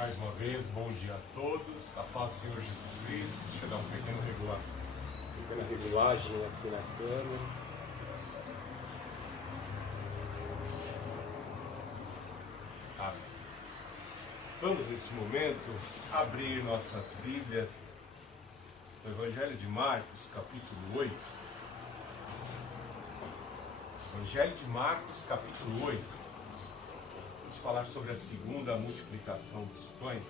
Mais uma vez, bom dia a todos. A paz do Senhor Jesus Cristo. Deixa eu dar um pequena regulagem aqui na câmera. Amém. Vamos, neste momento, abrir nossas Bíblias no Evangelho de Marcos, capítulo 8. Evangelho de Marcos, capítulo 8. Falar sobre a segunda multiplicação dos pães.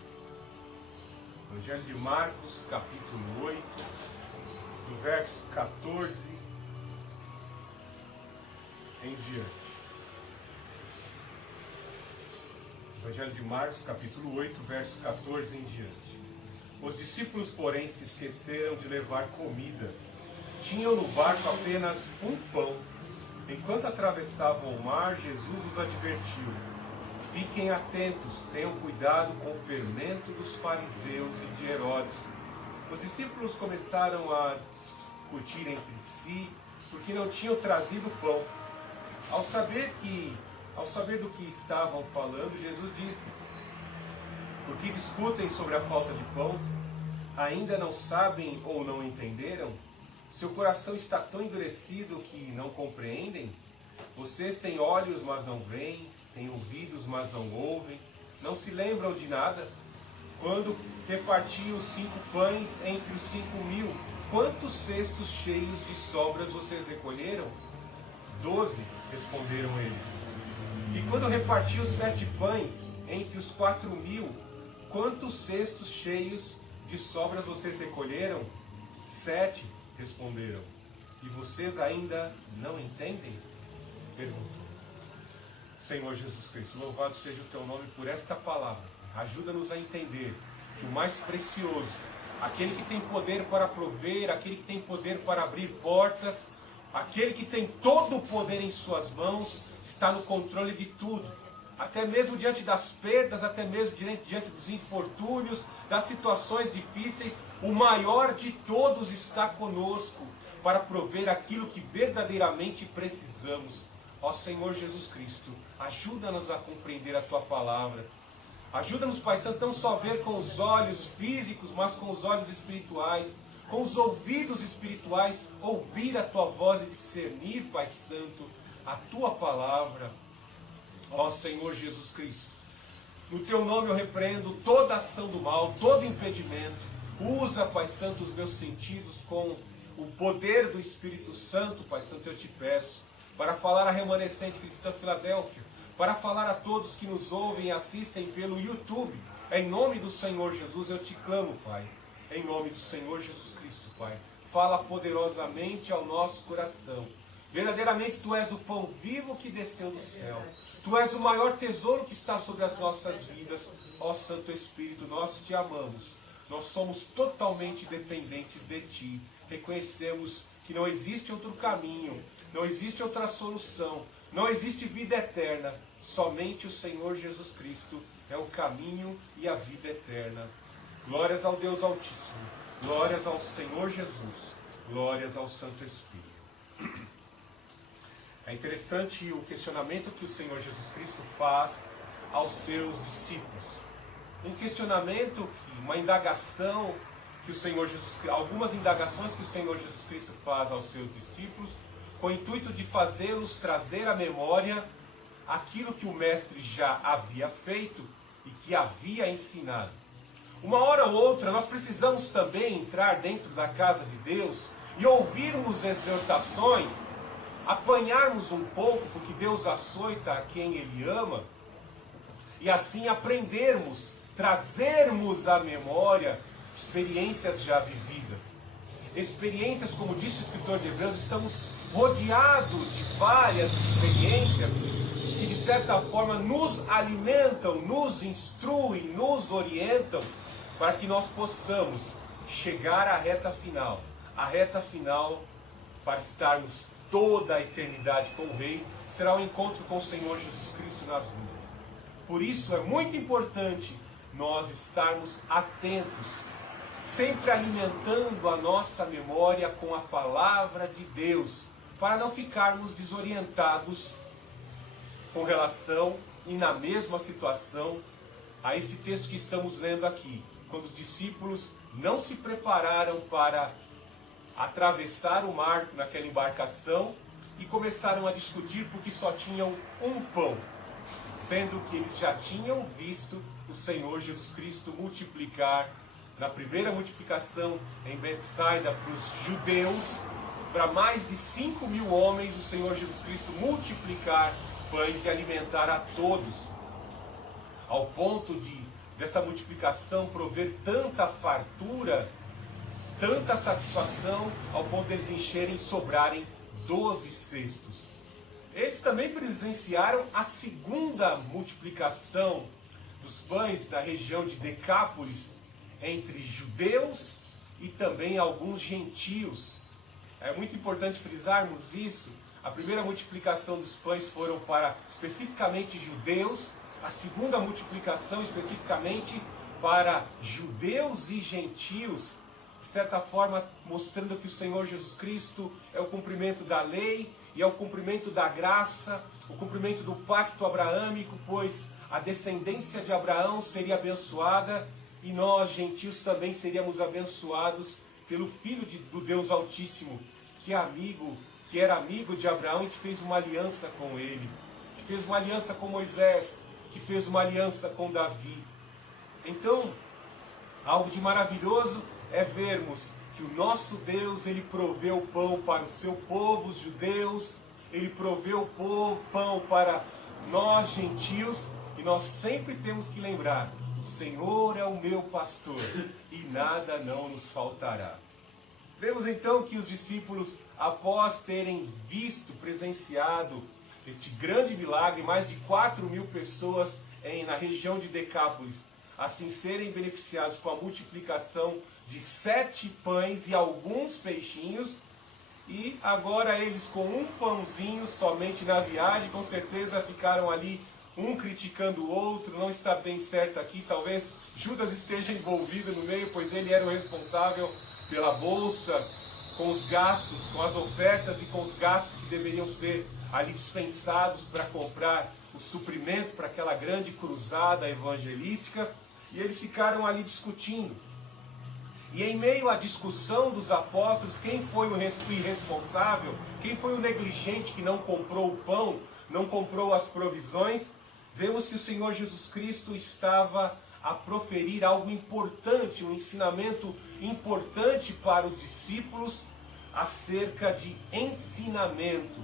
Evangelho de Marcos, capítulo 8, do verso 14 em diante. Evangelho de Marcos, capítulo 8, verso 14 em diante. Os discípulos, porém, se esqueceram de levar comida. Tinham no barco apenas um pão. Enquanto atravessavam o mar, Jesus os advertiu: fiquem atentos, tenham cuidado com o fermento dos fariseus e de Herodes. Os discípulos começaram a discutir entre si, porque não tinham trazido pão. Ao saber do que estavam falando, Jesus disse: por que discutem sobre a falta de pão? Ainda não sabem ou não entenderam? Seu coração está tão endurecido que não compreendem? Vocês têm olhos, mas não veem, têm ouvidos, mas não ouvem, não se lembram de nada? Quando reparti os 5 pães entre os 5.000, quantos cestos cheios de sobras vocês recolheram? 12, responderam eles. E quando reparti os 7 pães entre os 4.000, quantos cestos cheios de sobras vocês recolheram? 7, responderam. E vocês ainda não entendem? Perguntou. Senhor Jesus Cristo, louvado seja o Teu nome por esta palavra. Ajuda-nos a entender que o mais precioso, aquele que tem poder para prover, aquele que tem poder para abrir portas, aquele que tem todo o poder em suas mãos, está no controle de tudo. Até mesmo diante das perdas, até mesmo diante dos infortúnios, das situações difíceis, o maior de todos está conosco para prover aquilo que verdadeiramente precisamos. Ó Senhor Jesus Cristo, ajuda-nos a compreender a Tua palavra. Ajuda-nos, Pai Santo, não só ver com os olhos físicos, mas com os olhos espirituais, com os ouvidos espirituais, ouvir a Tua voz e discernir, Pai Santo, a Tua palavra. Ó Senhor Jesus Cristo, no Teu nome eu repreendo toda ação do mal, todo impedimento. Usa, Pai Santo, os meus sentidos com o poder do Espírito Santo, Pai Santo, eu te peço, para falar à remanescente cristã Filadélfia, para falar a todos que nos ouvem e assistem pelo YouTube. Em nome do Senhor Jesus eu te clamo, Pai. Em nome do Senhor Jesus Cristo, Pai. Fala poderosamente ao nosso coração. Verdadeiramente Tu és o pão vivo que desceu do céu. Tu és o maior tesouro que está sobre as nossas vidas. Ó Santo Espírito, nós Te amamos. Nós somos totalmente dependentes de Ti. Reconhecemos que não existe outro caminho, não existe outra solução, não existe vida eterna. Somente o Senhor Jesus Cristo é o caminho e a vida eterna. Glórias ao Deus Altíssimo, glórias ao Senhor Jesus, glórias ao Santo Espírito. É interessante o questionamento que o Senhor Jesus Cristo faz aos seus discípulos. Um questionamento, uma indagação que o Senhor Jesus Cristo, algumas indagações que o Senhor Jesus Cristo faz aos seus discípulos, com o intuito de fazê-los trazer à memória aquilo que o Mestre já havia feito e que havia ensinado. Uma hora ou outra nós precisamos também entrar dentro da casa de Deus e ouvirmos exortações, apanharmos um pouco, porque Deus açoita a quem Ele ama, e assim aprendermos, trazermos à memória experiências já vividas. Experiências, como disse o escritor de Hebreus, estamos rodeados de várias experiências que de certa forma nos alimentam, nos instruem, nos orientam para que nós possamos chegar à reta final. A reta final para estarmos toda a eternidade com o Rei será o encontro com o Senhor Jesus Cristo nas nuvens. Por isso é muito importante nós estarmos atentos, sempre alimentando a nossa memória com a palavra de Deus, para não ficarmos desorientados com relação e na mesma situação a esse texto que estamos lendo aqui, quando os discípulos não se prepararam para atravessar o mar naquela embarcação e começaram a discutir porque só tinham um pão, sendo que eles já tinham visto o Senhor Jesus Cristo multiplicar, na primeira multiplicação em Betsaida para os judeus, para mais de 5.000 homens, o Senhor Jesus Cristo multiplicar pães e alimentar a todos, ao ponto dessa multiplicação prover tanta fartura, tanta satisfação, ao ponto de eles encherem e sobrarem 12 cestos. Eles também presenciaram a segunda multiplicação dos pães da região de Decápolis, entre judeus e também alguns gentios. É muito importante frisarmos isso. A primeira multiplicação dos pães foram para especificamente judeus, a segunda multiplicação especificamente para judeus e gentios, de certa forma mostrando que o Senhor Jesus Cristo é o cumprimento da lei e é o cumprimento da graça, o cumprimento do pacto abraâmico, pois a descendência de Abraão seria abençoada e nós, gentios, também seríamos abençoados pelo Filho do Deus Altíssimo, que era amigo de Abraão e que fez uma aliança com ele, que fez uma aliança com Moisés, que fez uma aliança com Davi. Então, algo de maravilhoso é vermos que o nosso Deus, ele proveu o pão para o seu povo, os judeus, ele proveu o pão para nós, gentios, e nós sempre temos que lembrar: o Senhor é o meu pastor e nada não nos faltará. Vemos então que os discípulos, após terem visto, presenciado este grande milagre, mais de 4.000 pessoas na região de Decápolis, assim serem beneficiados com a multiplicação de 7 pães e alguns peixinhos, e agora eles com um pãozinho somente na viagem, com certeza ficaram ali um criticando o outro, não está bem certo aqui, talvez Judas esteja envolvido no meio, pois ele era o responsável pela bolsa, com os gastos, com as ofertas e com os gastos que deveriam ser ali dispensados para comprar o suprimento para aquela grande cruzada evangelística, e eles ficaram ali discutindo. E em meio à discussão dos apóstolos, quem foi o irresponsável, quem foi o negligente que não comprou o pão, não comprou as provisões, vemos que o Senhor Jesus Cristo estava a proferir algo importante, um ensinamento importante para os discípulos acerca de ensinamento.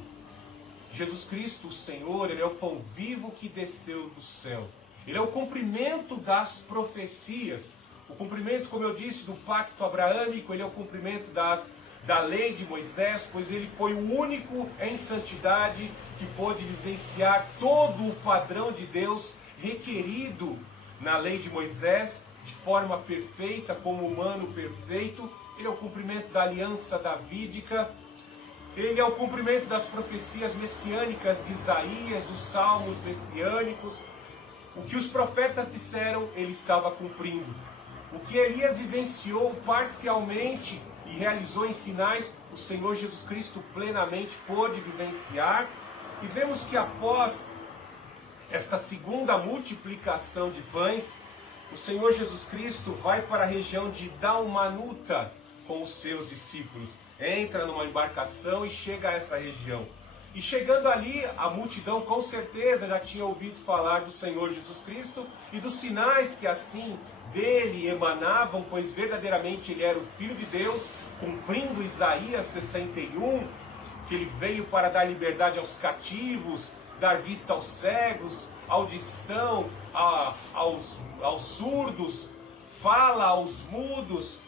Jesus Cristo, o Senhor, ele é o pão vivo que desceu do céu. Ele é o cumprimento das profecias. O cumprimento, como eu disse, do pacto abraâmico, ele é o cumprimento da lei de Moisés, pois ele foi o único em santidade que pôde vivenciar todo o padrão de Deus requerido na lei de Moisés, de forma perfeita, como humano perfeito. Ele é o cumprimento da aliança davídica, ele é o cumprimento das profecias messiânicas de Isaías, dos salmos messiânicos. O que os profetas disseram, ele estava cumprindo. O que Elias vivenciou parcialmente e realizou em sinais, o Senhor Jesus Cristo plenamente pôde vivenciar. E vemos que após esta segunda multiplicação de pães, o Senhor Jesus Cristo vai para a região de Dalmanuta com os seus discípulos. Entra numa embarcação e chega a essa região. E chegando ali, a multidão com certeza já tinha ouvido falar do Senhor Jesus Cristo e dos sinais que assim dele emanavam, pois verdadeiramente ele era o Filho de Deus, cumprindo Isaías 61, que ele veio para dar liberdade aos cativos, dar vista aos cegos, audição aos surdos, fala aos mudos,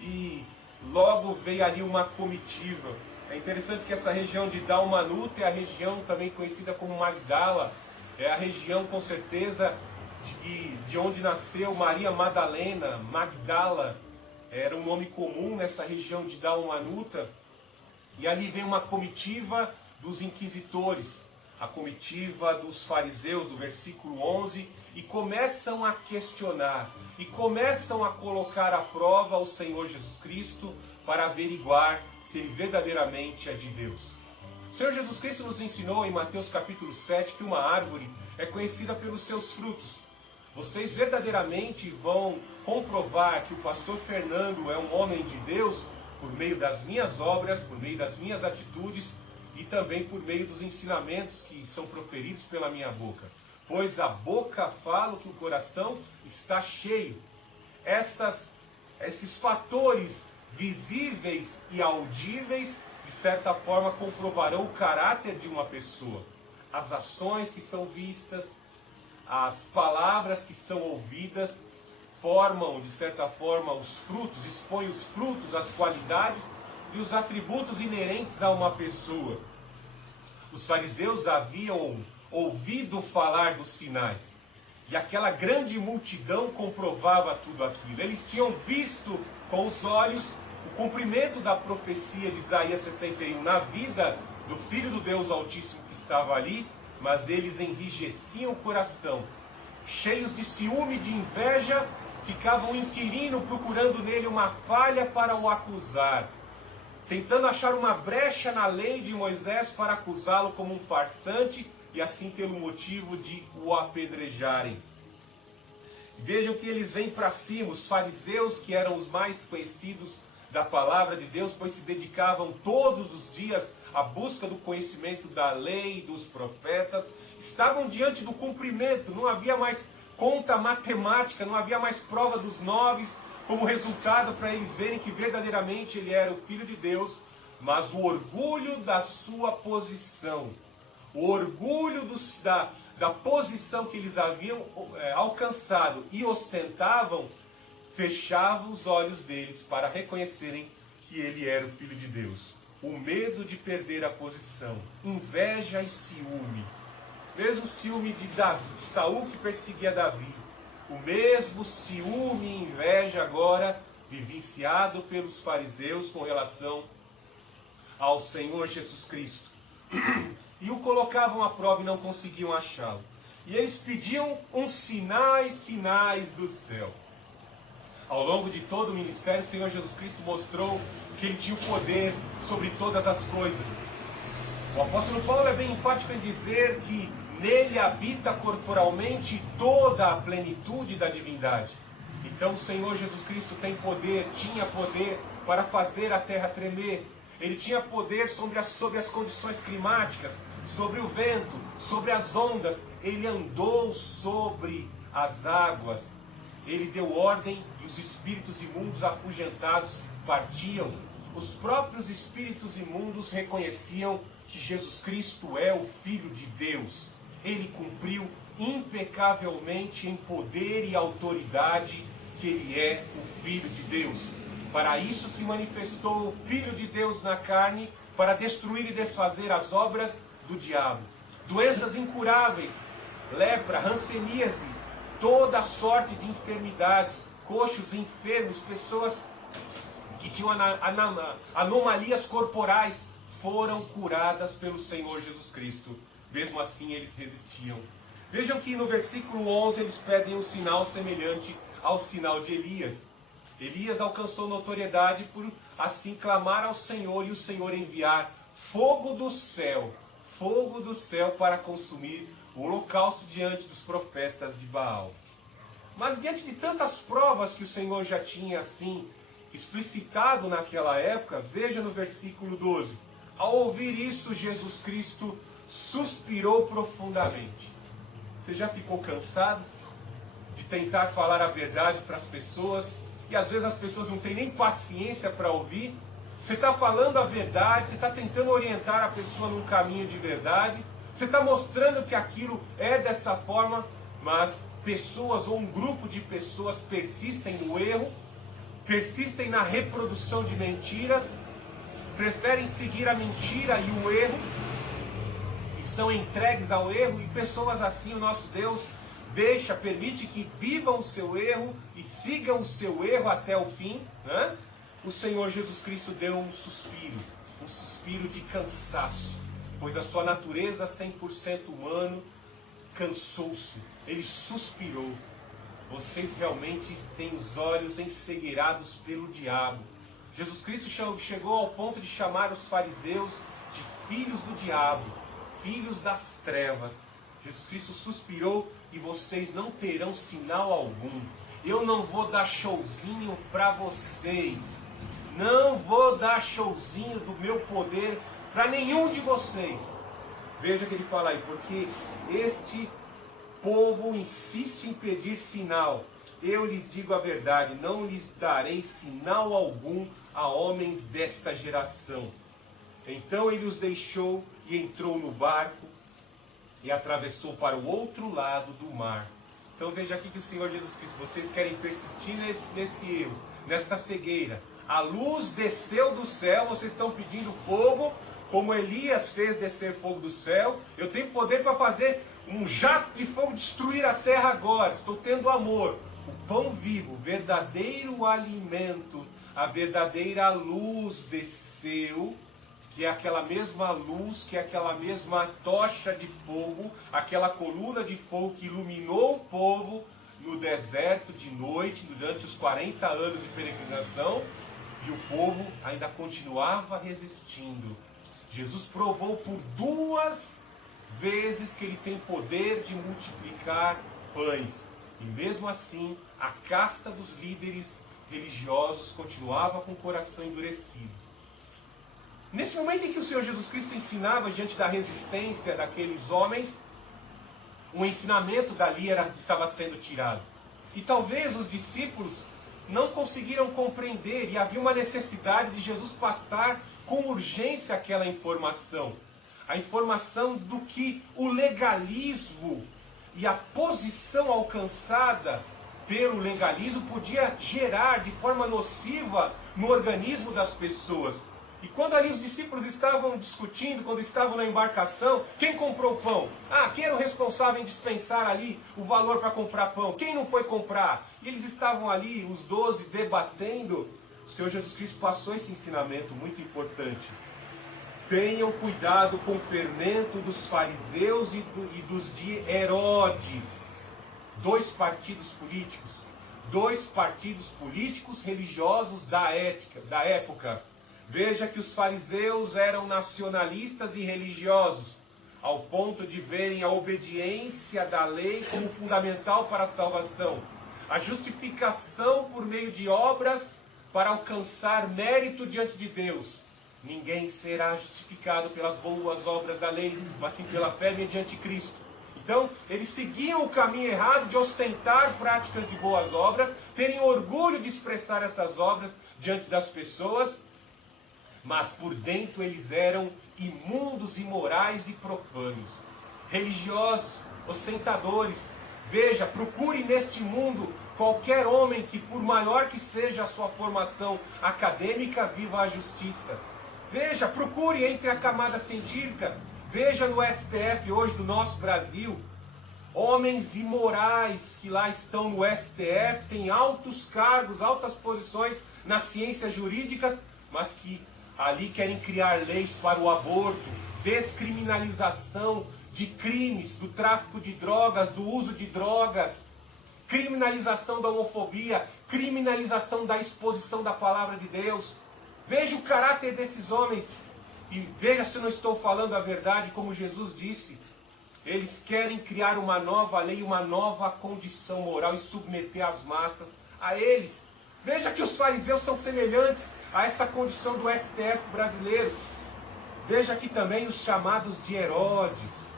e logo veio ali uma comitiva. É interessante que essa região de Dalmanuta é a região também conhecida como Magdala, é a região com certeza de onde nasceu Maria Madalena. Magdala era um nome comum nessa região de Dalmanuta, e ali vem uma comitiva dos inquisitores, a comitiva dos fariseus, do versículo 11, e começam a questionar, e começam a colocar à prova o Senhor Jesus Cristo para averiguar se ele verdadeiramente é de Deus. O Senhor Jesus Cristo nos ensinou em Mateus capítulo 7 que uma árvore é conhecida pelos seus frutos. Vocês verdadeiramente vão comprovar que o pastor Fernando é um homem de Deus por meio das minhas obras, por meio das minhas atitudes e também por meio dos ensinamentos que são proferidos pela minha boca. Pois a boca fala o que o coração está cheio. Esses fatores visíveis e audíveis, de certa forma, comprovarão o caráter de uma pessoa. As ações que são vistas, as palavras que são ouvidas, formam, de certa forma, os frutos, expõem os frutos, as qualidades e os atributos inerentes a uma pessoa. Os fariseus haviam ouvido falar dos sinais, e aquela grande multidão comprovava tudo aquilo. Eles tinham visto com os olhos o cumprimento da profecia de Isaías 61 na vida do Filho do Deus Altíssimo que estava ali, mas eles enrijeciam o coração, cheios de ciúme e de inveja, ficavam inquirindo, procurando nele uma falha para o acusar, tentando achar uma brecha na lei de Moisés para acusá-lo como um farsante e assim ter um motivo de o apedrejarem. Vejam que eles vêm para cima, os fariseus, que eram os mais conhecidos da palavra de Deus, pois se dedicavam todos os dias à busca do conhecimento da lei, dos profetas, estavam diante do cumprimento, não havia mais conta matemática, não havia mais prova dos 9, como resultado para eles verem que verdadeiramente ele era o Filho de Deus, mas o orgulho da sua posição, o orgulho da posição que eles haviam alcançado e ostentavam, fechava os olhos deles para reconhecerem que ele era o Filho de Deus. O medo de perder a posição, inveja e ciúme. Mesmo ciúme de Saul que perseguia Davi. O mesmo ciúme e inveja agora vivenciado pelos fariseus com relação ao Senhor Jesus Cristo. E o colocavam à prova e não conseguiam achá-lo. E eles pediam uns sinais do céu. Ao longo de todo o ministério, o Senhor Jesus Cristo mostrou que ele tinha o poder sobre todas as coisas. O apóstolo Paulo é bem enfático em dizer que nele habita corporalmente toda a plenitude da divindade. Então o Senhor Jesus Cristo tem poder, tinha poder para fazer a terra tremer. Ele tinha poder sobre as condições climáticas, sobre o vento, sobre as ondas. Ele andou sobre as águas. Ele deu ordem e os espíritos imundos afugentados partiam. Os próprios espíritos imundos reconheciam que Jesus Cristo é o Filho de Deus. Ele cumpriu impecavelmente em poder e autoridade que ele é o Filho de Deus. Para isso se manifestou o Filho de Deus na carne, para destruir e desfazer as obras do diabo. Doenças incuráveis, lepra, hanseníase, toda sorte de enfermidade, coxos, enfermos, pessoas que tinham anomalias corporais, foram curadas pelo Senhor Jesus Cristo. Mesmo assim eles resistiam. Vejam que no versículo 11 eles pedem um sinal semelhante ao sinal de Elias. Elias alcançou notoriedade por assim clamar ao Senhor e o Senhor enviar fogo do céu para consumir o holocausto diante dos profetas de Baal. Mas diante de tantas provas que o Senhor já tinha assim explicitado naquela época, veja no versículo 12. Ao ouvir isso, Jesus Cristo suspirou profundamente. Você já ficou cansado de tentar falar a verdade para as pessoas e às vezes as pessoas não têm nem paciência para ouvir? Você está falando a verdade, você está tentando orientar a pessoa num caminho de verdade, você está mostrando que aquilo é dessa forma, mas pessoas ou um grupo de pessoas persistem no erro, persistem na reprodução de mentiras, preferem seguir a mentira e o erro, estão entregues ao erro, e pessoas assim o nosso Deus permite que vivam o seu erro e sigam o seu erro até o fim, né? O Senhor Jesus Cristo deu um suspiro de cansaço, pois a sua natureza 100% humano cansou-se, ele suspirou. Vocês realmente têm os olhos encegueirados pelo diabo. Jesus Cristo chegou ao ponto de chamar os fariseus de filhos do diabo, filhos das trevas. Jesus Cristo suspirou e vocês não terão sinal algum. Eu não vou dar showzinho para vocês. Não vou dar showzinho do meu poder para nenhum de vocês. Veja que ele fala aí, porque este povo insiste em pedir sinal. Eu lhes digo a verdade, não lhes darei sinal algum a homens desta geração. Então ele os deixou e entrou no barco e atravessou para o outro lado do mar. Então veja aqui que o Senhor Jesus Cristo, vocês querem persistir nesse erro, nessa cegueira. A luz desceu do céu, vocês estão pedindo fogo, como Elias fez descer fogo do céu. Eu tenho poder para fazer um jato de fogo destruir a terra agora. Estou tendo amor. O pão vivo, o verdadeiro alimento, a verdadeira luz desceu, que é aquela mesma luz, que é aquela mesma tocha de fogo, aquela coluna de fogo que iluminou o povo no deserto de noite, durante os 40 anos de peregrinação, e o povo ainda continuava resistindo. Jesus provou por 2 vezes que ele tem poder de multiplicar pães. E mesmo assim, a casta dos líderes religiosos continuava com o coração endurecido. Nesse momento em que o Senhor Jesus Cristo ensinava diante da resistência daqueles homens, o ensinamento dali estava sendo tirado. E talvez os discípulos não conseguiram compreender, e havia uma necessidade de Jesus passar com urgência aquela informação. A informação do que o legalismo e a posição alcançada pelo legalismo podia gerar de forma nociva no organismo das pessoas. E quando ali os discípulos estavam discutindo, quando estavam na embarcação, quem comprou o pão? Quem era o responsável em dispensar ali o valor para comprar pão? Quem não foi comprar? E eles estavam ali, os 12, debatendo. O Senhor Jesus Cristo passou esse ensinamento muito importante. Tenham cuidado com o fermento dos fariseus e dos de Herodes. 2 partidos políticos. 2 partidos políticos religiosos da época. Veja que os fariseus eram nacionalistas e religiosos, ao ponto de verem a obediência da lei como fundamental para a salvação. A justificação por meio de obras para alcançar mérito diante de Deus. Ninguém será justificado pelas boas obras da lei, mas sim pela fé mediante Cristo. Então, eles seguiam o caminho errado de ostentar práticas de boas obras, terem orgulho de expressar essas obras diante das pessoas, mas por dentro eles eram imundos, imorais e profanos. Religiosos, ostentadores. Veja, procure neste mundo qualquer homem que, por maior que seja a sua formação acadêmica, viva a justiça. Veja, procure entre a camada científica. Veja no STF hoje do nosso Brasil, homens imorais que lá estão no STF, têm altos cargos, altas posições nas ciências jurídicas, mas que ali querem criar leis para o aborto, descriminalização de crimes, do tráfico de drogas, do uso de drogas, criminalização da homofobia, criminalização da exposição da palavra de Deus. Veja o caráter desses homens e veja se não estou falando a verdade, como Jesus disse. Eles querem criar uma nova lei, uma nova condição moral e submeter as massas a eles. Veja que os fariseus são semelhantes a essa condição do STF brasileiro. Veja aqui também os chamados de Herodes.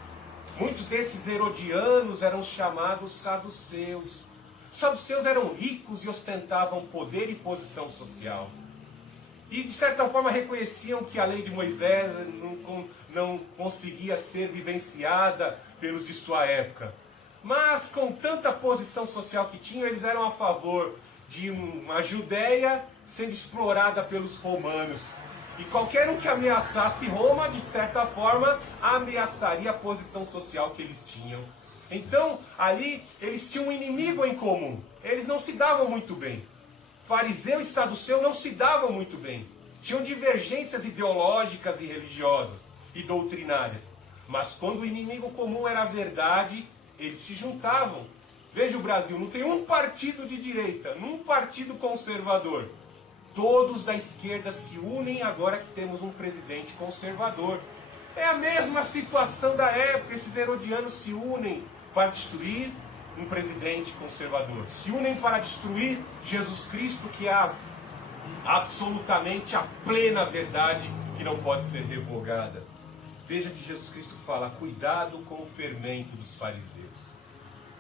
Muitos desses herodianos eram chamados saduceus. Os saduceus eram ricos e ostentavam poder e posição social. E de certa forma reconheciam que a lei de Moisés não conseguia ser vivenciada pelos de sua época. Mas com tanta posição social que tinham, eles eram a favor de uma Judéia sendo explorada pelos romanos. E qualquer um que ameaçasse Roma, de certa forma, ameaçaria a posição social que eles tinham. Então, ali, eles tinham um inimigo em comum. Eles não se davam muito bem. Fariseu e saduceu não se davam muito bem. Tinham divergências ideológicas e religiosas e doutrinárias. Mas quando o inimigo comum era a verdade, eles se juntavam. Veja o Brasil, não tem um partido de direita, um partido conservador. Todos da esquerda se unem agora que temos um presidente conservador. É a mesma situação da época, esses herodianos se unem. para destruir um presidente conservador. Se unem para destruir Jesus Cristo, que é absolutamente a plena verdade que não pode ser revogada. Veja que Jesus Cristo fala: cuidado com o fermento dos fariseus.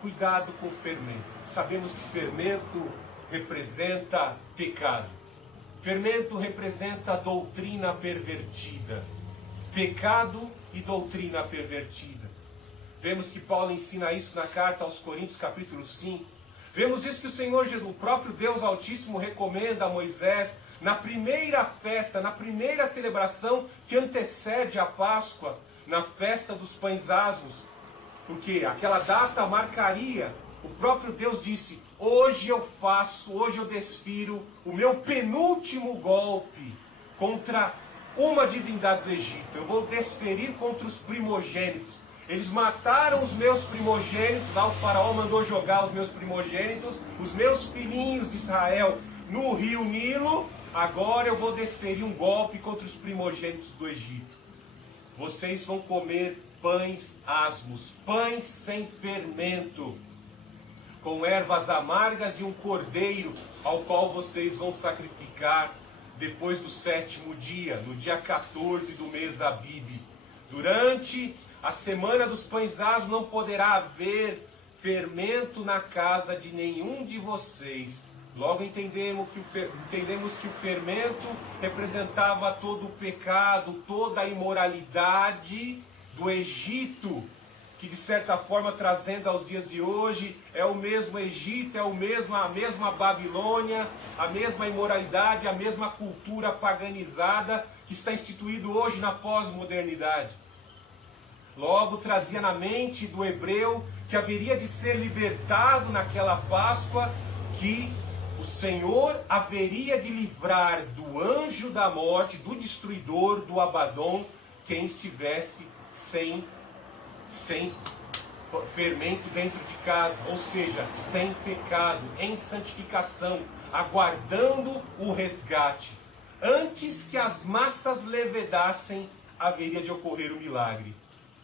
Cuidado com o fermento. Sabemos que fermento representa pecado. Fermento representa doutrina pervertida. Pecado e doutrina pervertida. Vemos que Paulo ensina isso na carta aos Coríntios, capítulo 5. Vemos isso que o Senhor Jesus, o próprio Deus Altíssimo, recomenda a Moisés na primeira festa, na primeira celebração que antecede a Páscoa, na festa dos pães asmos. Porque aquela data marcaria, o próprio Deus disse: hoje eu desfiro o meu penúltimo golpe contra uma divindade do Egito. Eu vou desferir contra os primogênitos. Eles mataram os meus primogênitos, lá o faraó mandou jogar os meus primogênitos, os meus filhinhos de Israel, no rio Nilo. Agora eu vou desferir um golpe contra os primogênitos do Egito. Vocês vão comer pães asmos, pães sem fermento, com ervas amargas e um cordeiro, ao qual vocês vão sacrificar depois do 7º dia, no dia 14 do mês Abibe. Durante a semana dos pães asmos não poderá haver fermento na casa de nenhum de vocês. Logo entendemos que o fermento representava todo o pecado, toda a imoralidade do Egito, que de certa forma, trazendo aos dias de hoje, é o mesmo Egito, a mesma Babilônia, a mesma imoralidade, a mesma cultura paganizada que está instituído hoje na pós-modernidade. Logo trazia na mente do hebreu que haveria de ser libertado naquela Páscoa, que o Senhor haveria de livrar do anjo da morte, do destruidor, do Abaddon, quem estivesse sem fermento dentro de casa, ou seja, sem pecado, em santificação, aguardando o resgate. Antes que as massas levedassem, haveria de ocorrer o milagre.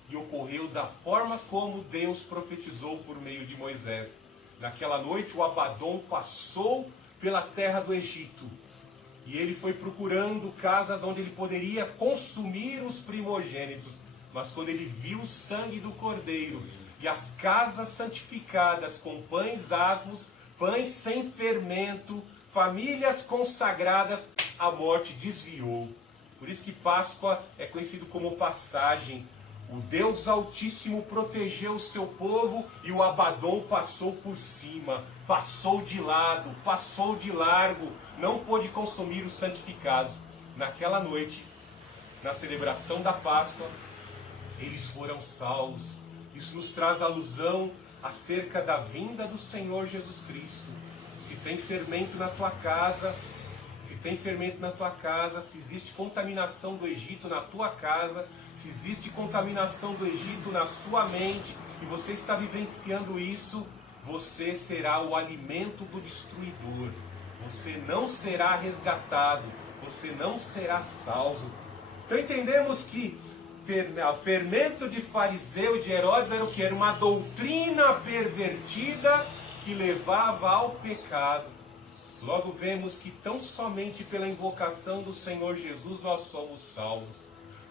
E ocorreu da forma como Deus profetizou por meio de Moisés. Naquela noite o Abaddon passou pela terra do Egito. E ele foi procurando casas onde ele poderia consumir os primogênitos. Mas quando ele viu o sangue do cordeiro e as casas santificadas com pães asmos, pães sem fermento, famílias consagradas, a morte desviou. Por isso que Páscoa é conhecido como passagem. O Deus Altíssimo protegeu o seu povo e o Abaddon passou por cima, passou de lado, passou de largo, não pôde consumir os santificados. Naquela noite, na celebração da Páscoa, eles foram salvos. Isso nos traz alusão acerca da vinda do Senhor Jesus Cristo. Se tem fermento na tua casa, se existe contaminação do Egito na tua casa, se existe contaminação do Egito na sua mente, e você está vivenciando isso, você será o alimento do destruidor. Você não será resgatado, você não será salvo. Então entendemos que o fermento de fariseu e de Herodes era o que? Era uma doutrina pervertida que levava ao pecado. Logo vemos que tão somente pela invocação do Senhor Jesus nós somos salvos.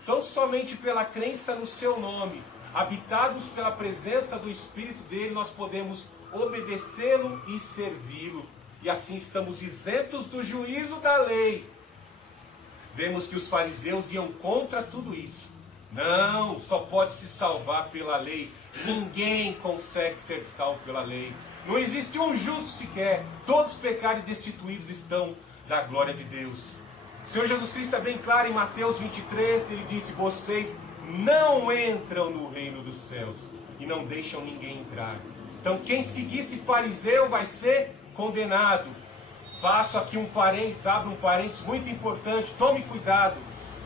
Tão somente pela crença no seu nome, habitados pela presença do Espírito dele, nós podemos obedecê-lo e servi-lo. E assim estamos isentos do juízo da lei. Vemos que os fariseus iam contra tudo isso. Não, só pode se salvar pela lei. Ninguém consegue ser salvo pela lei. Não existe um justo sequer. Todos pecados e destituídos estão da glória de Deus. O Senhor Jesus Cristo é bem claro em Mateus 23, ele disse: vocês não entram no reino dos céus e não deixam ninguém entrar. Então quem seguisse fariseu vai ser condenado. Faço aqui um parênteses, abro um parênteses muito importante, tome cuidado.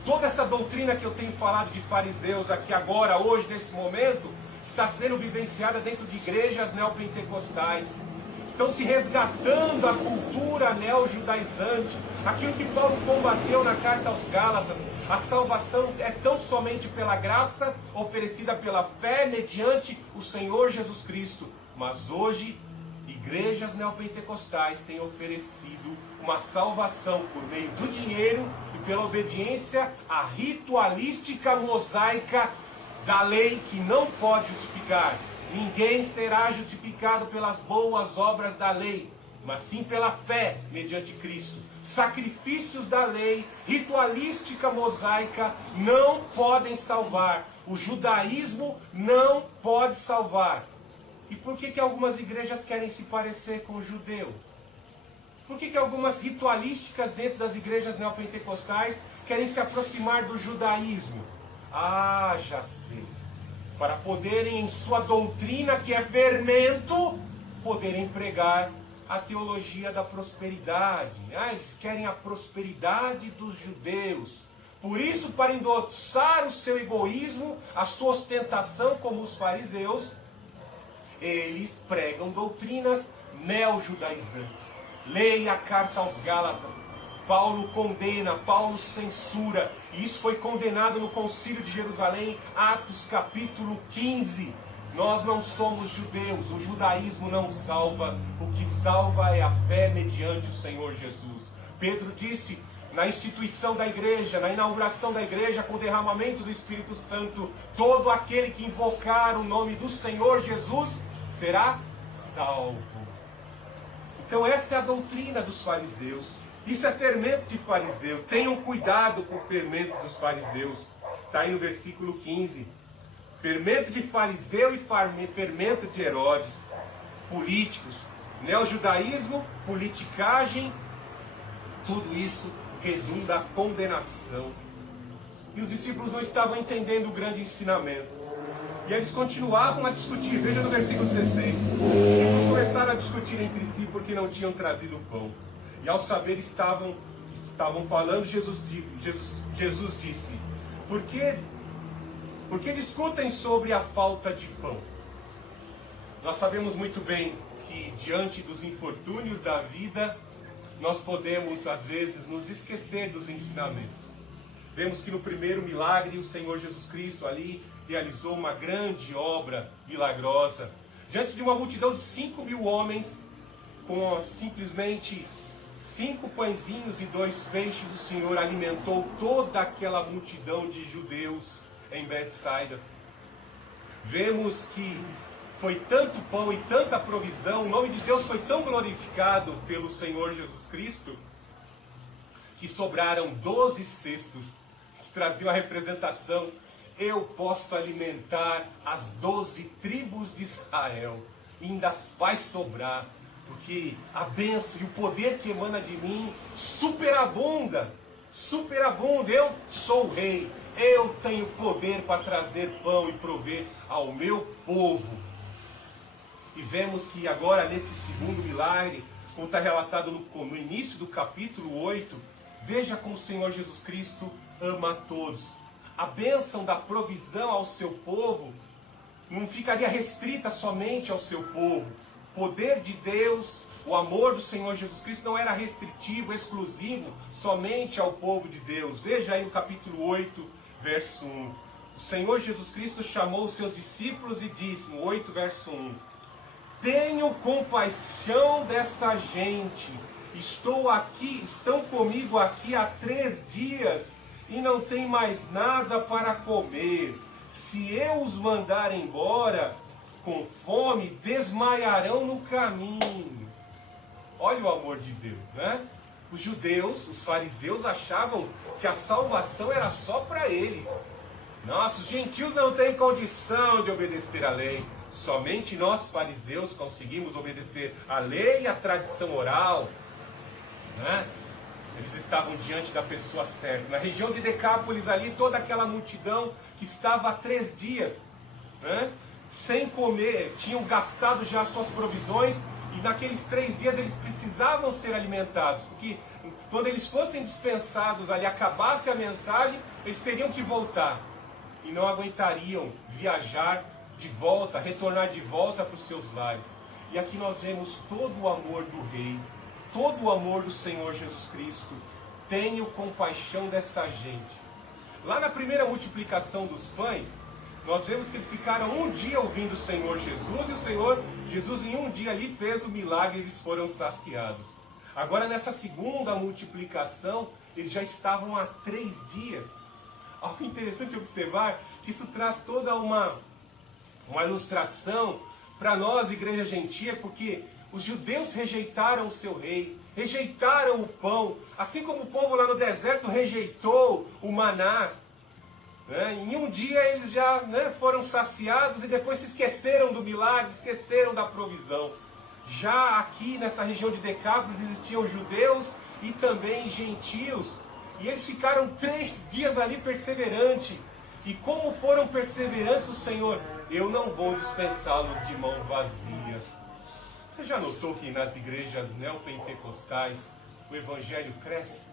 Toda essa doutrina que eu tenho falado de fariseus aqui agora, hoje, nesse momento, está sendo vivenciada dentro de igrejas neopentecostais. estão se resgatando a cultura neo-judaizante, aquilo que Paulo combateu na carta aos Gálatas. A salvação é tão somente pela graça oferecida pela fé mediante o Senhor Jesus Cristo. Mas hoje, igrejas neopentecostais têm oferecido uma salvação por meio do dinheiro e pela obediência à ritualística mosaica da lei que não pode justificar. Ninguém será justificado pelas boas obras da lei, mas sim pela fé mediante Cristo. Sacrifícios da lei, ritualística mosaica, não podem salvar. O judaísmo não pode salvar. E por que algumas igrejas querem se parecer com o judeu? Por que algumas ritualísticas dentro das igrejas neopentecostais querem se aproximar do judaísmo? Ah, já sei. Para poderem, em sua doutrina, que é fermento, poderem pregar a teologia da prosperidade. Ah, eles querem a prosperidade dos judeus. Por isso, para endossar o seu egoísmo, a sua ostentação como os fariseus, eles pregam doutrinas neo-judaizantes. Leia a carta aos Gálatas. Paulo condena, Paulo censura. E isso foi condenado no Concílio de Jerusalém, Atos capítulo 15. Nós não somos judeus, o judaísmo não salva. O que salva é a fé mediante o Senhor Jesus. Pedro disse, na instituição da igreja, na inauguração da igreja, com o derramamento do Espírito Santo, todo aquele que invocar o nome do Senhor Jesus será salvo. Então esta é a doutrina dos fariseus. Isso é fermento de fariseu. Tenham cuidado com o fermento dos fariseus. Está aí no versículo 15. Fermento de fariseu e fermento de Herodes. Políticos. Neojudaísmo, politicagem. Tudo isso redunda a condenação. E os discípulos não estavam entendendo o grande ensinamento. E eles continuavam a discutir. Veja no versículo 16. Eles começaram a discutir entre si porque não tinham trazido pão. E ao saber estavam falando, Jesus disse, por que discutem sobre a falta de pão? Nós sabemos muito bem que diante dos infortúnios da vida, nós podemos às vezes nos esquecer dos ensinamentos. Vemos que no primeiro milagre o Senhor Jesus Cristo ali realizou uma grande obra milagrosa. Diante de uma multidão de 5.000 homens, com simplesmente 5 pãezinhos e 2 peixes, o Senhor alimentou toda aquela multidão de judeus em Betsaida. Vemos que foi tanto pão e tanta provisão, o nome de Deus foi tão glorificado pelo Senhor Jesus Cristo, que sobraram 12 cestos, que traziam a representação, eu posso alimentar as 12 tribos de Israel, e ainda vai sobrar, porque a bênção e o poder que emana de mim superabunda, eu sou o rei, eu tenho poder para trazer pão e prover ao meu povo. E vemos que agora nesse segundo milagre, como está relatado no início do capítulo 8, veja como o Senhor Jesus Cristo ama a todos. A bênção da provisão ao seu povo não ficaria restrita somente ao seu povo. O poder de Deus, o amor do Senhor Jesus Cristo não era restritivo, exclusivo somente ao povo de Deus. Veja aí no capítulo 8, verso 1. O Senhor Jesus Cristo chamou os seus discípulos e disse, no 8, verso 1, tenho compaixão dessa gente. Estão comigo aqui há 3 dias e não tem mais nada para comer. Se eu os mandar embora com fome, desmaiarão no caminho. Olha o amor de Deus, né? Os judeus, os fariseus achavam que a salvação era só para eles. Nossa, os gentios não têm condição de obedecer à lei. Somente nós, fariseus, conseguimos obedecer à lei e à tradição oral, né? Eles estavam diante da pessoa certa. Na região de Decápolis ali, toda aquela multidão que estava há 3 dias, né, sem comer, tinham gastado já suas provisões, e naqueles 3 dias eles precisavam ser alimentados, porque quando eles fossem dispensados ali, acabasse a mensagem, eles teriam que voltar, e não aguentariam viajar de volta, retornar de volta para os seus lares. E aqui nós vemos todo o amor do Rei, todo o amor do Senhor Jesus Cristo. Tenho compaixão dessa gente. Lá na primeira multiplicação dos pães, nós vemos que eles ficaram um dia ouvindo o Senhor Jesus, e o Senhor Jesus em um dia ali fez o milagre e eles foram saciados. Agora nessa segunda multiplicação, eles já estavam há 3 dias. Algo interessante observar que isso traz toda uma ilustração para nós, igreja gentia, porque os judeus rejeitaram o seu rei, rejeitaram o pão, assim como o povo lá no deserto rejeitou o maná. Em um dia eles já foram saciados e depois se esqueceram do milagre, esqueceram da provisão. Já aqui nessa região de Decápolis existiam judeus e também gentios, e eles ficaram 3 dias ali perseverantes. E como foram perseverantes, o Senhor: eu não vou dispensá-los de mão vazia. Você já notou que nas igrejas neopentecostais o evangelho cresce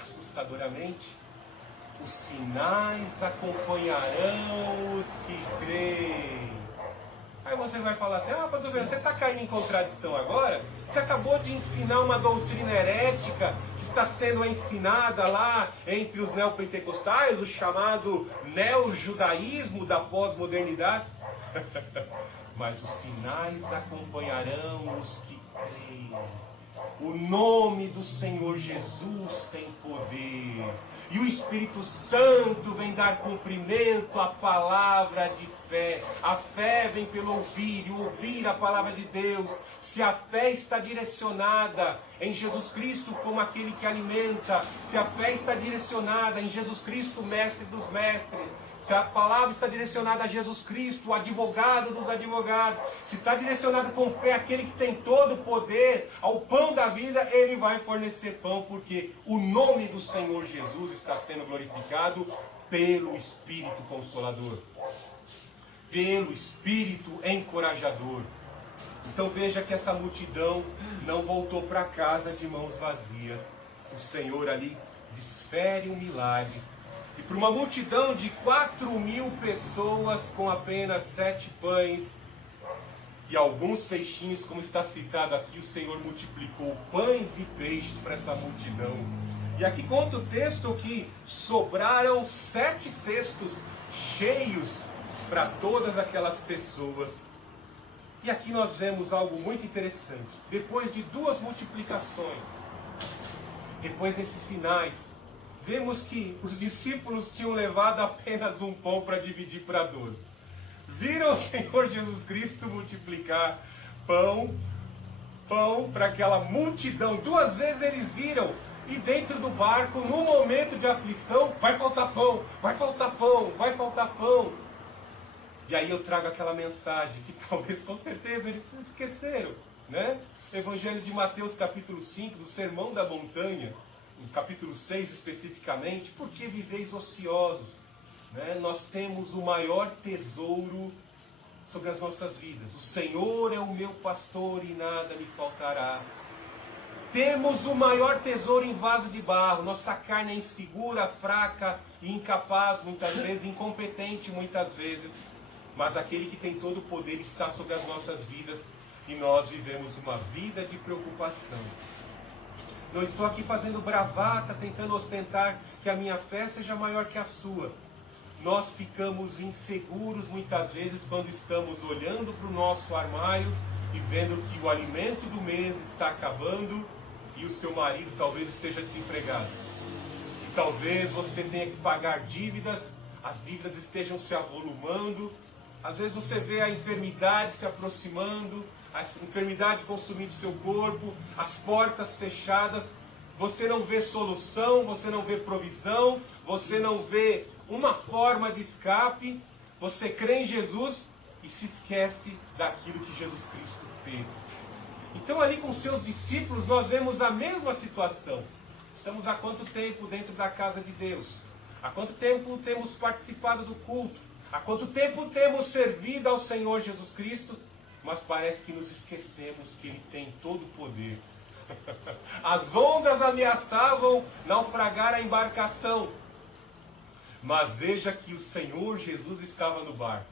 assustadoramente? Os sinais acompanharão os que creem. Aí você vai falar assim: pastor Verão, você está caindo em contradição agora? Você acabou de ensinar uma doutrina herética que está sendo ensinada lá entre os neopentecostais, o chamado neojudaísmo da pós-modernidade. Mas os sinais acompanharão os que creem. O nome do Senhor Jesus tem poder. E o Espírito Santo vem dar cumprimento à palavra de fé. A fé vem pelo ouvir, e ouvir a palavra de Deus. Se a fé está direcionada em Jesus Cristo como aquele que alimenta, se a fé está direcionada em Jesus Cristo, mestre dos mestres, se a palavra está direcionada a Jesus Cristo, o advogado dos advogados, se está direcionada com fé àquele que tem todo o poder, ao pão da vida, ele vai fornecer pão, porque o nome do Senhor Jesus está sendo glorificado pelo Espírito Consolador, pelo Espírito Encorajador. Então veja que essa multidão não voltou para casa de mãos vazias. O Senhor ali desfere um milagre. E para uma multidão de 4.000 pessoas com apenas 7 pães e alguns peixinhos, como está citado aqui, o Senhor multiplicou pães e peixes para essa multidão. E aqui conta o texto que sobraram 7 cestos cheios para todas aquelas pessoas. E aqui nós vemos algo muito interessante. Depois de 2 multiplicações, depois desses sinais, vemos que os discípulos tinham levado apenas um pão para dividir para 12. Viram o Senhor Jesus Cristo multiplicar pão para aquela multidão. 2 vezes eles viram. E dentro do barco, num momento de aflição, vai faltar pão, vai faltar pão, vai faltar pão. E aí eu trago aquela mensagem que talvez, com certeza, eles se esqueceram, né? Evangelho de Mateus, capítulo 5, do Sermão da Montanha, no capítulo 6 especificamente: por que viveis ociosos? Né? Nós temos o maior tesouro sobre as nossas vidas. O Senhor é o meu pastor e nada me faltará. Temos o maior tesouro em vaso de barro. Nossa carne é insegura, fraca e incapaz, muitas vezes, incompetente muitas vezes. Mas aquele que tem todo o poder está sobre as nossas vidas e nós vivemos uma vida de preocupação. Não estou aqui fazendo bravata, tentando ostentar que a minha fé seja maior que a sua. Nós ficamos inseguros muitas vezes quando estamos olhando para o nosso armário e vendo que o alimento do mês está acabando e o seu marido talvez esteja desempregado. E talvez você tenha que pagar dívidas, as dívidas estejam se avolumando. Às vezes você vê a enfermidade se aproximando, a enfermidade consumindo seu corpo, as portas fechadas. Você não vê solução, você não vê provisão, você não vê uma forma de escape. Você crê em Jesus e se esquece daquilo que Jesus Cristo fez. Então ali com seus discípulos nós vemos a mesma situação. Estamos há quanto tempo dentro da casa de Deus? Há quanto tempo temos participado do culto? Há quanto tempo temos servido ao Senhor Jesus Cristo? Mas parece que nos esquecemos que Ele tem todo o poder. As ondas ameaçavam naufragar a embarcação. Mas veja que o Senhor Jesus estava no barco.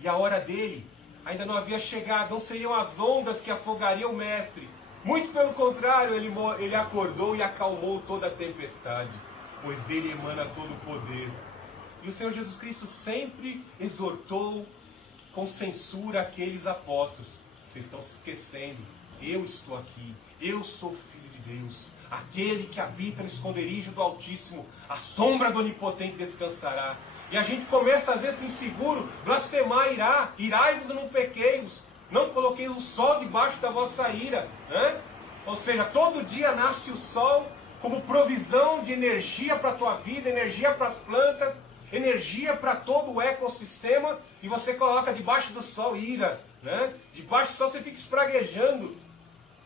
E a hora dele ainda não havia chegado, não seriam as ondas que afogariam o mestre. Muito pelo contrário, ele acordou e acalmou toda a tempestade, pois dele emana todo o poder. E o Senhor Jesus Cristo sempre exortou com censura aqueles apóstolos. Vocês estão se esquecendo, eu estou aqui, eu sou filho de Deus. Aquele que habita no esconderijo do Altíssimo, a sombra do Onipotente descansará. E a gente começa às vezes inseguro, blasfemar, irai-vos não pequeis, não coloquei o sol debaixo da vossa ira. Né? Ou seja, todo dia nasce o sol como provisão de energia para a tua vida, energia para as plantas, energia para todo o ecossistema, e você coloca debaixo do sol ira. Né? Debaixo do sol você fica espraguejando.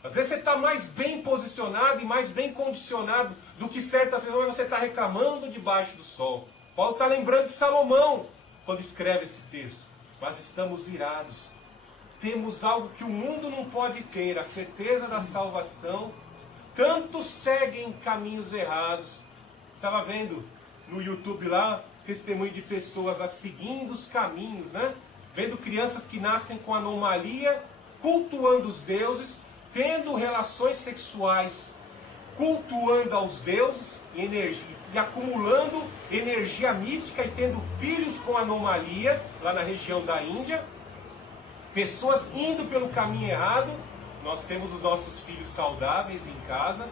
Às vezes você está mais bem posicionado e mais bem condicionado do que certas vezes você está reclamando debaixo do sol. Paulo está lembrando de Salomão quando escreve esse texto. Mas estamos irados. Temos algo que o mundo não pode ter, a certeza da salvação. Tantos seguem caminhos errados. Estava vendo no YouTube lá, testemunho de pessoas seguindo os caminhos, né? Vendo crianças que nascem com anomalia, cultuando os deuses, tendo relações sexuais, cultuando aos deuses e acumulando energia mística e tendo filhos com anomalia, lá na região da Índia. Pessoas indo pelo caminho errado. Nós temos os nossos filhos saudáveis em casa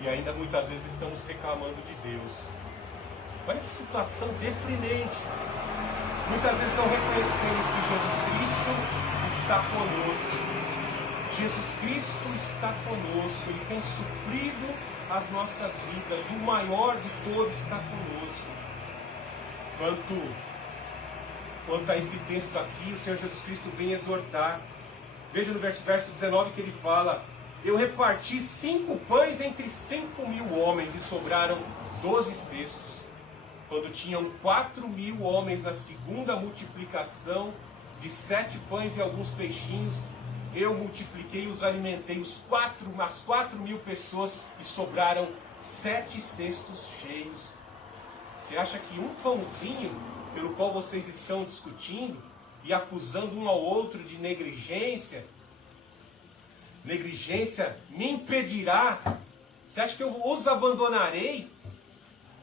e ainda muitas vezes estamos reclamando de Deus. Olha que situação deprimente. Muitas vezes não reconhecemos que Jesus Cristo está conosco. Jesus Cristo está conosco, Ele tem suprido as nossas vidas, o maior de todos está conosco. Quanto a esse texto aqui, o Senhor Jesus Cristo vem exortar. Veja no verso 19 que ele fala: eu reparti 5 pães entre 5.000 homens e sobraram 12 cestos. Quando tinham 4.000 homens na segunda multiplicação de 7 pães e alguns peixinhos, eu multipliquei e os alimentei, as 4.000 pessoas, e sobraram 7 cestos cheios. Você acha que um pãozinho, pelo qual vocês estão discutindo e acusando um ao outro de negligência, me impedirá? Você acha que eu os abandonarei?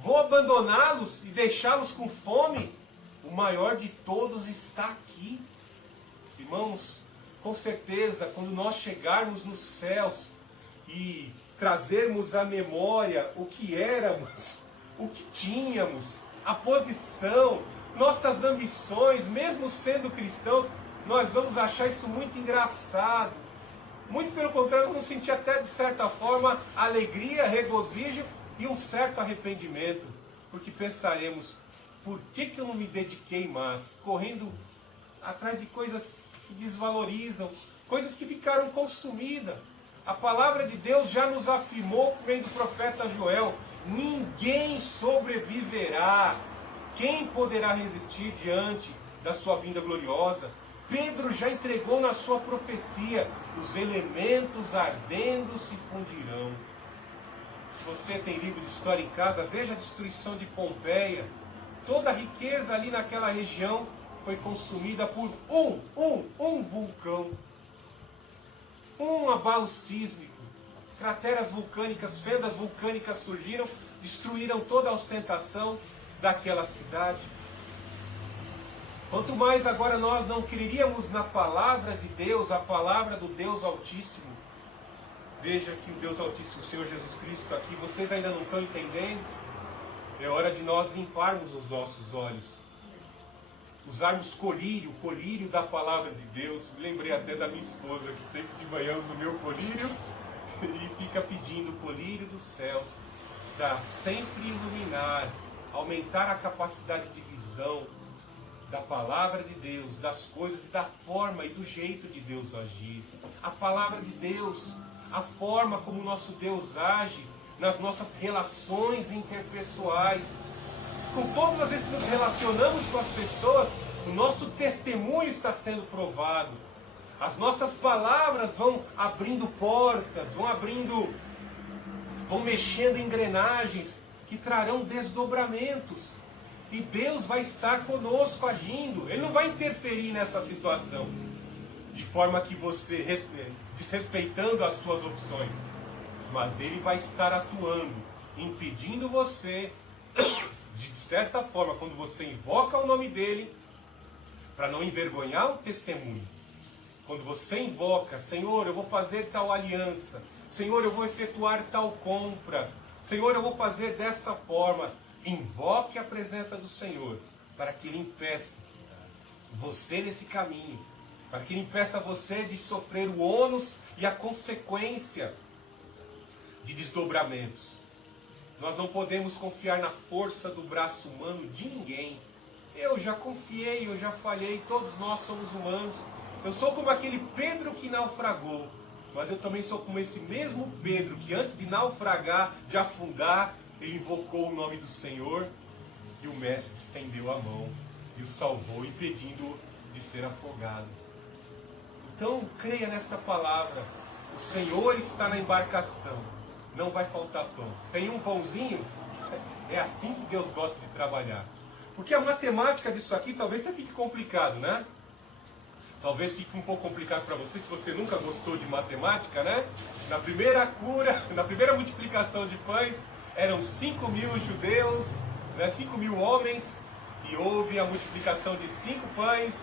Vou abandoná-los e deixá-los com fome? O maior de todos está aqui. Irmãos, com certeza, quando nós chegarmos nos céus e trazermos à memória o que éramos, o que tínhamos, a posição, nossas ambições, mesmo sendo cristãos, nós vamos achar isso muito engraçado. Muito pelo contrário, vamos sentir até de certa forma alegria, regozijo e um certo arrependimento, porque pensaremos: por que eu não me dediquei mais, correndo atrás de coisas que desvalorizam, coisas que ficaram consumidas. A palavra de Deus já nos afirmou, por meio do profeta Joel: ninguém sobreviverá. Quem poderá resistir diante da sua vinda gloriosa? Pedro já entregou na sua profecia: os elementos ardendo se fundirão. Se você tem livro de história em casa, veja a destruição de Pompeia. Toda a riqueza ali naquela região foi consumida por um vulcão. Um abalo sísmico. Crateras vulcânicas, fendas vulcânicas surgiram, destruíram toda a ostentação daquela cidade. Quanto mais agora nós não creríamos na palavra de Deus, a palavra do Deus Altíssimo. Veja que o Deus Altíssimo, o Senhor Jesus Cristo aqui, vocês ainda não estão entendendo? É hora de nós limparmos os nossos olhos. Usarmos colírio, o colírio da palavra de Deus. Me lembrei até da minha esposa, que sempre de manhã usa o meu colírio e fica pedindo o colírio dos céus para sempre iluminar, aumentar a capacidade de visão da palavra de Deus, das coisas e da forma e do jeito de Deus agir. A palavra de Deus, a forma como o nosso Deus age nas nossas relações interpessoais. Com todas as vezes que nos relacionamos com as pessoas, o nosso testemunho está sendo provado. As nossas palavras vão abrindo portas, vão mexendo em engrenagens que trarão desdobramentos. E Deus vai estar conosco agindo. Ele não vai interferir nessa situação. De forma que você, desrespeitando as suas opções. Mas Ele vai estar atuando, impedindo você, de certa forma, quando você invoca o nome dEle, para não envergonhar o testemunho. Quando você invoca, Senhor, eu vou fazer tal aliança. Senhor, eu vou efetuar tal compra. Senhor, eu vou fazer dessa forma. Invoque a presença do Senhor, para que Ele impeça você nesse caminho. Para que Ele impeça você de sofrer o ônus e a consequência de desdobramentos. Nós não podemos confiar na força do braço humano de ninguém. Eu já confiei, eu já falhei, todos nós somos humanos. Eu sou como aquele Pedro que naufragou, mas eu também sou como esse mesmo Pedro que antes de naufragar, de afundar, ele invocou o nome do Senhor e o Mestre estendeu a mão e o salvou, impedindo-o de ser afogado. Então, creia nesta palavra. O Senhor está na embarcação. Não vai faltar pão. Tem um pãozinho? É assim que Deus gosta de trabalhar. Porque a matemática disso aqui talvez você fique complicado, né? Talvez fique um pouco complicado para você, se você nunca gostou de matemática, né? Na primeira cura, na primeira multiplicação de pães, eram 5.000 judeus, né? 5.000 homens, e houve a multiplicação de 5 pães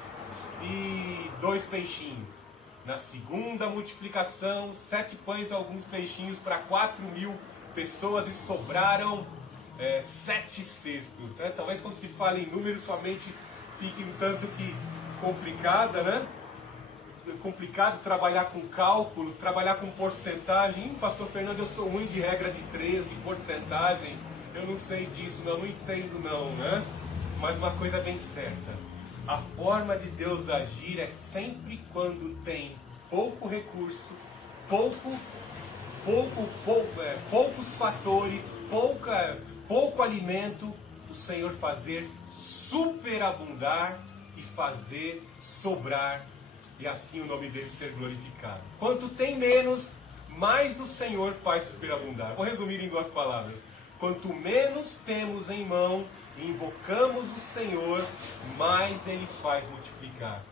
e 2 peixinhos. Na segunda multiplicação, 7 pães e alguns peixinhos para 4.000 pessoas e sobraram 7 cestos. Né? Talvez quando se fala em números, sua mente fique um tanto que complicada, né? Complicado trabalhar com cálculo, trabalhar com porcentagem. Pastor Fernando, eu sou ruim de regra de 3, de porcentagem. Eu não sei disso, não entendo não, né? Mas uma coisa bem certa. A forma de Deus agir é sempre quando tem pouco recurso, poucos fatores, pouco alimento, o Senhor fazer superabundar e fazer sobrar, e assim o nome dele ser glorificado. Quanto tem menos, mais o Senhor faz superabundar. Vou resumir em 2 palavras. Quanto menos temos em mão, invocamos o Senhor, mais Ele faz multiplicar.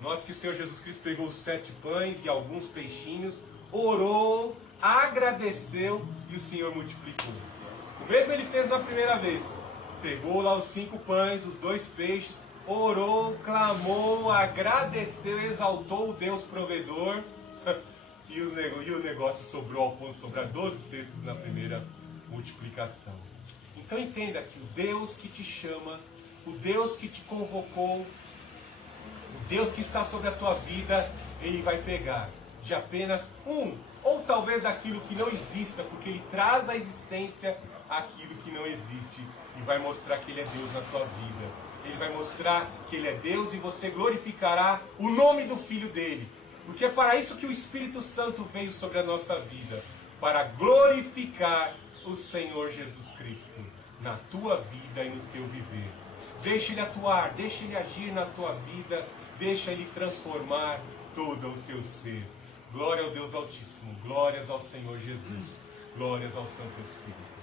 Note que o Senhor Jesus Cristo pegou os 7 pães e alguns peixinhos, orou, agradeceu e o Senhor multiplicou. O mesmo Ele fez na primeira vez. Pegou lá os 5 pães, os 2 peixes, orou, clamou, agradeceu, exaltou o Deus provedor e o negócio sobrou ao ponto de sobrar 12 cestos na primeira multiplicação. Então entenda que o Deus que te chama, o Deus que te convocou, o Deus que está sobre a tua vida, Ele vai pegar de apenas ou talvez daquilo que não exista, porque Ele traz à existência aquilo que não existe e vai mostrar que Ele é Deus na tua vida. Ele vai mostrar que Ele é Deus e você glorificará o nome do Filho dEle. Porque é para isso que o Espírito Santo veio sobre a nossa vida, para glorificar o Senhor Jesus Cristo na tua vida e no teu viver. Deixa Ele atuar, deixa Ele agir na tua vida, deixa Ele transformar todo o teu ser. Glória ao Deus Altíssimo, glórias ao Senhor Jesus, glórias ao Santo Espírito.